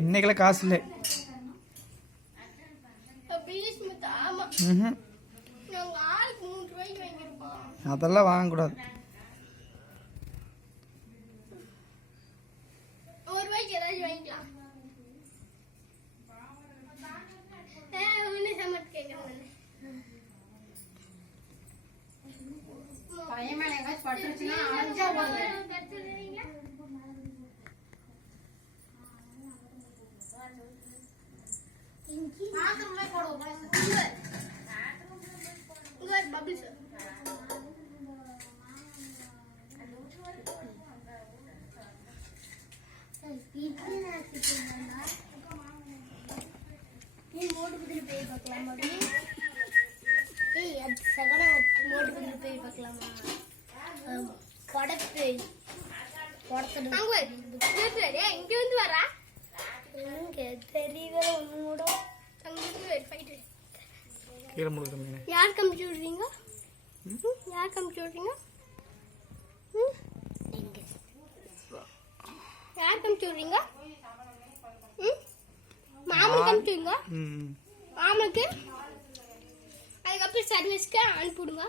இன்னைக்கெல்லாம் காசு இல்லை. அதெல்லாம் வாங்கக்கூடாது. யார் கமிச்சு விடுறீங்க? யார் கமிச்சு விடுறீங்க? யார் கமிச்சு விடுறீங்க? மாமனுக்கு கமிச்சு விடுங்க. மாமனுக்கு அதுக்கப்புறம் சர்வீஸ்க்கு அனுப்பிவிடுங்க.